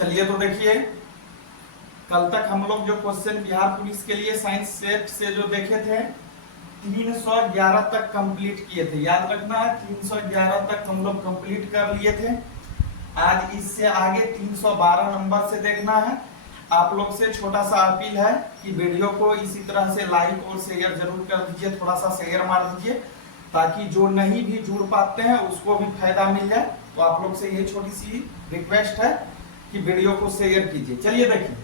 चलिए तो देखिए, कल तक हम लोग जो क्वेश्चन बिहार पुलिस के लिए साइंस सेट से जो देखे थे 311 तक कंप्लीट किए थे। याद रखना है 311 तक हम लोग कंप्लीट कर लिए थे। आज इससे आगे 312 नंबर से देखना है। आप लोग से छोटा सा अपील है कि वीडियो को इसी तरह से लाइक और शेयर जरूर कर दीजिए, थोड़ा सा शेयर मार दीजिए ताकि जो नहीं भी जुड़ पाते हैं उसको भी फायदा मिल जाए। तो आप लोग से ये छोटी सी रिक्वेस्ट है कि वीडियो को शेयर कीजिए। चलिए देखिए,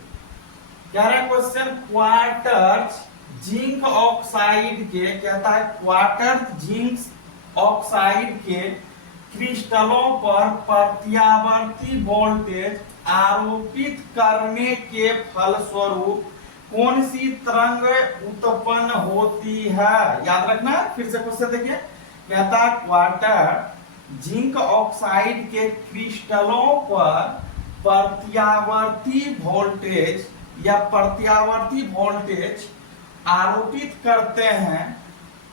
कह रहा है क्वेश्चन, क्वार्टर जिंक ऑक्साइड के, कहता है क्वार्टर जिंक ऑक्साइड के क्रिस्टलों पर प्रत्यावर्ती वोल्टेज आरोपित करने के फलस्वरूप कौन सी तरंग उत्पन्न होती है। याद रखना, फिर से क्वेश्चन देखिए, कहता है क्वार्टर जिंक ऑक्साइड के क्रिस्टलों पर प्रत्यावर्ती वोल्टेज या प्रत्यावर्ती वोल्टेज आरोपित करते हैं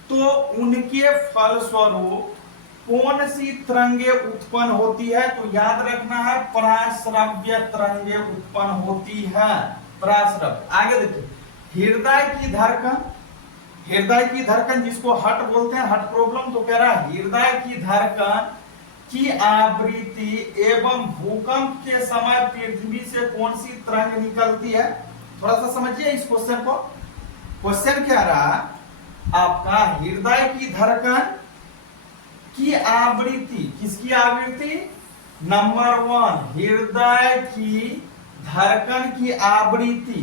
तो उनके फलस्वरूप कौन सी तरंगे उत्पन्न होती है। तो याद रखना है पराश्रव्य तरंगे उत्पन्न होती है। पराश्रव्य। आगे देखिए, हृदय की धड़कन जिसको हर्ट बोलते हैं, हर्ट प्रॉब्लम, तो कह रहा है हृदय की धड़कन की आवृत्ति एवं भूकंप के समय पृथ्वी से कौन सी तरंग निकलती है। थोड़ा सा समझिए इस क्वेश्चन को। क्वेश्चन क्या रहा आपका, हृदय की धड़कन की आवृत्ति, किसकी आवृत्ति, नंबर 1 हृदय की धड़कन की आवृत्ति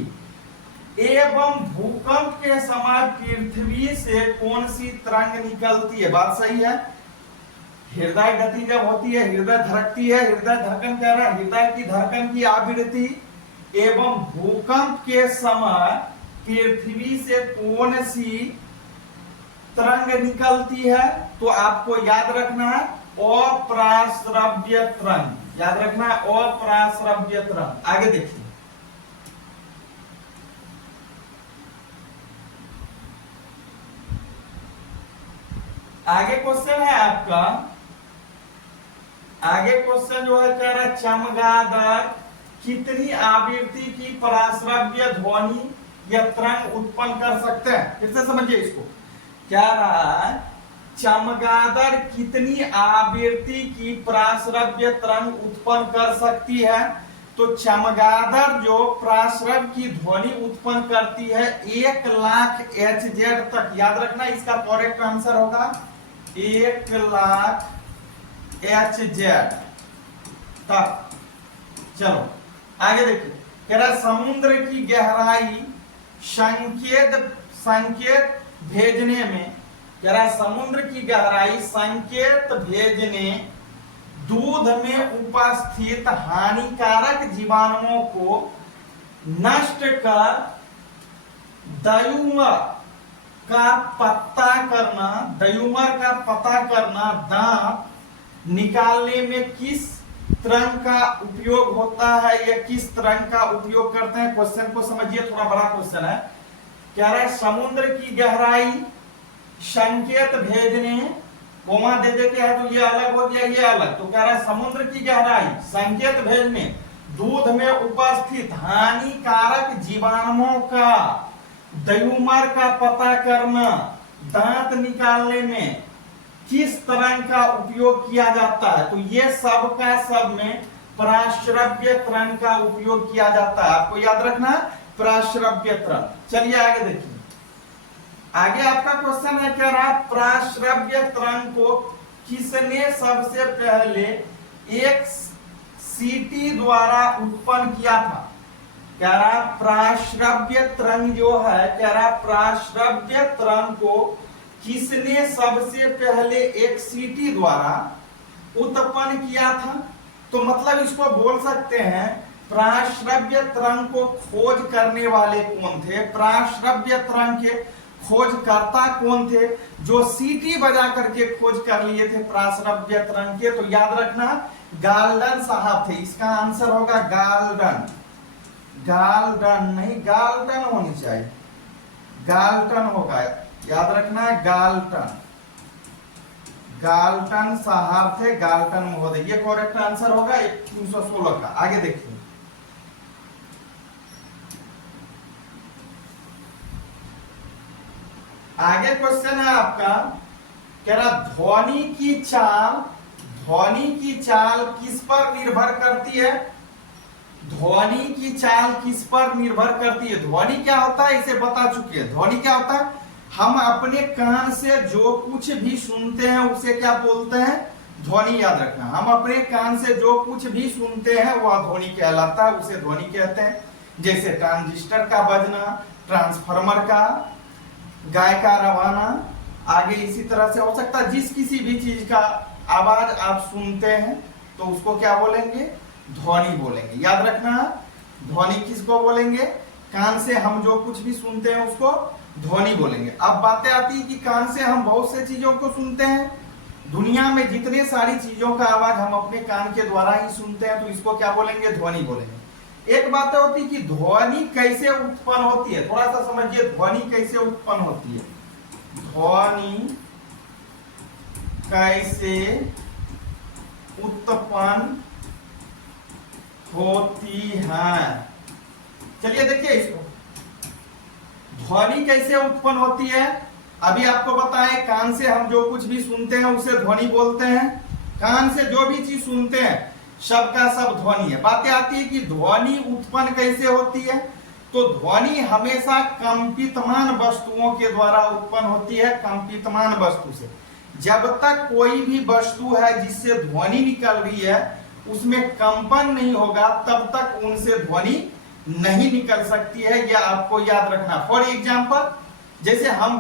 एवं भूकंप के समय पृथ्वी से कौन सी तरंग निकलती है। बात सही है। हृदय गति जब होती है, हृदय धड़कती है, हृदय धड़कन कह रहा है हृदय की धड़कन की आवृत्ति एवं भूकंप के समय पृथ्वी से कौन सी तरंग निकलती है। तो आपको याद रखना है अप्राश्रव्य तरंग। याद रखना है अप्राश्रव्य तरंग। आगे देखिए, आगे क्वेश्चन है आपका, आगे क्वेश्चन जो है कह रहा है चमगादड़ कितनी आवृत्ति की पराश्रव्य ध्वनि या तरंग उत्पन्न कर सकते हैं। फिर से समझिए इसको, क्या रहा है, चमगादड़ कितनी आवृत्ति की पराश्रव्य तरंग उत्पन्न कर सकती है। तो चमगादड़ जो पराश्रव की ध्वनि उत्पन्न करती है 1,00,000 Hz तक। याद रखना, इसका करेक्ट आंसर होगा 1,00,000 Hz तक। चलो आगे देखिए, कह रहा समुद्र की गहराई संकेत भेजने में, कह रहा समुद्र की गहराई संकेत भेजने दूध में उपस्थित हानिकारक जीवाणुओं को नष्ट कर दयूमर का पता करना दांत निकालने में किस तरंग का उपयोग होता है या किस तरंग का उपयोग करते हैं। क्वेश्चन को समझिए, थोड़ा बड़ा क्वेश्चन है। कह रहा है समुद्र की गहराई संकेत भेजने, कोमा दे देते हैं तो ये अलग हो गया, ये अलग। तो कह रहा है समुद्र की गहराई संकेत भेजने दूध में उपस्थित हानिकारक जीवाणुओं का दयूमर का पता करना दांत निकालने में किस तरंग का उपयोग किया जाता है। तो ये सब का सब में पराश्रव्य तरंग का उपयोग किया जाता है। आपको याद रखना पराश्रव्य तरंग। चलिए आगे देखिए, आगे आपका क्वेश्चन है, कह रहा पराश्रव्य तरंग को किसने सबसे पहले एक सीटी द्वारा उत्पन्न किया था। कह रहा पराश्रव्य तरंग जो है, कह रहा पराश्रव्य तरंग को किसने सबसे पहले एक सीटी द्वारा उत्पन्न किया था। तो मतलब इसको बोल सकते हैं पराश्रव्य तरंग को खोज करने वाले कौन थे, पराश्रव्य तरंग के खोजकर्ता कौन थे, जो सीटी बजा करके खोज कर लिए थे पराश्रव्य तरंग के। तो याद रखना गाल्टन साहब थे। इसका आंसर होगा गाल्टन, गाल्टन नहीं, गाल्टन होनी चाहिए, गाल्टन होगा। याद रखना है गाल्टन, गाल्टन साहब थे, गाल्टन महोदय। ये करेक्ट आंसर होगा 316 का। आगे देखिए, आगे क्वेश्चन है आपका, कह रहा ध्वनि की चाल किस पर निर्भर करती है? ध्वनि की चाल किस पर निर्भर करती है? ध्वनि क्या होता है इसे बता चुके हैं। ध्वनि क्या होता है? हम अपने कान से जो कुछ भी सुनते हैं उसे क्या बोलते हैं? ध्वनि। याद रखना, हम अपने कान से जो कुछ भी सुनते हैं वह ध्वनि कहलाता है, उसे ध्वनि कहते हैं। जैसे ट्रांजिस्टर का बजना, ट्रांसफार्मर का, गाय का रवाना, आगे इसी तरह से हो सकता है। जिस किसी भी चीज का आवाज आप सुनते हैं तो उसको क्या बोलेंगे? ध्वनि बोलेंगे। याद रखना, ध्वनि किसको बोलेंगे? कान से हम जो कुछ भी सुनते हैं उसको ध्वनि बोलेंगे। अब बातें आती है कि कान से हम बहुत से चीजों को सुनते हैं, दुनिया में जितने सारी चीजों का आवाज हम अपने कान के द्वारा ही सुनते हैं, तो इसको क्या बोलेंगे? ध्वनि बोलेंगे। एक बात होती है कि ध्वनि कैसे उत्पन्न होती है, थोड़ा सा समझिए। ध्वनि कैसे उत्पन्न होती है? ध्वनि कैसे उत्पन्न होती है? चलिए देखिए इसको, ध्वनि कैसे उत्पन्न होती है। अभी आपको बताएं, कान से हम जो कुछ भी सुनते हैं उसे ध्वनि बोलते हैं। कान से जो भी चीज सुनते हैं सब का सब ध्वनि है। बातें आती है कि ध्वनि उत्पन्न कैसे होती है, तो ध्वनि हमेशा कंपितमान वस्तुओं के द्वारा उत्पन्न होती है। कंपितमान वस्तु से, जब तक कोई भी वस्तु है जिससे ध्वनि निकल रही है उसमें कंपन नहीं होगा, तब तक उनसे ध्वनि नहीं निकल सकती है। यह आपको याद रखना। फॉर एग्जाम्पल, जैसे हम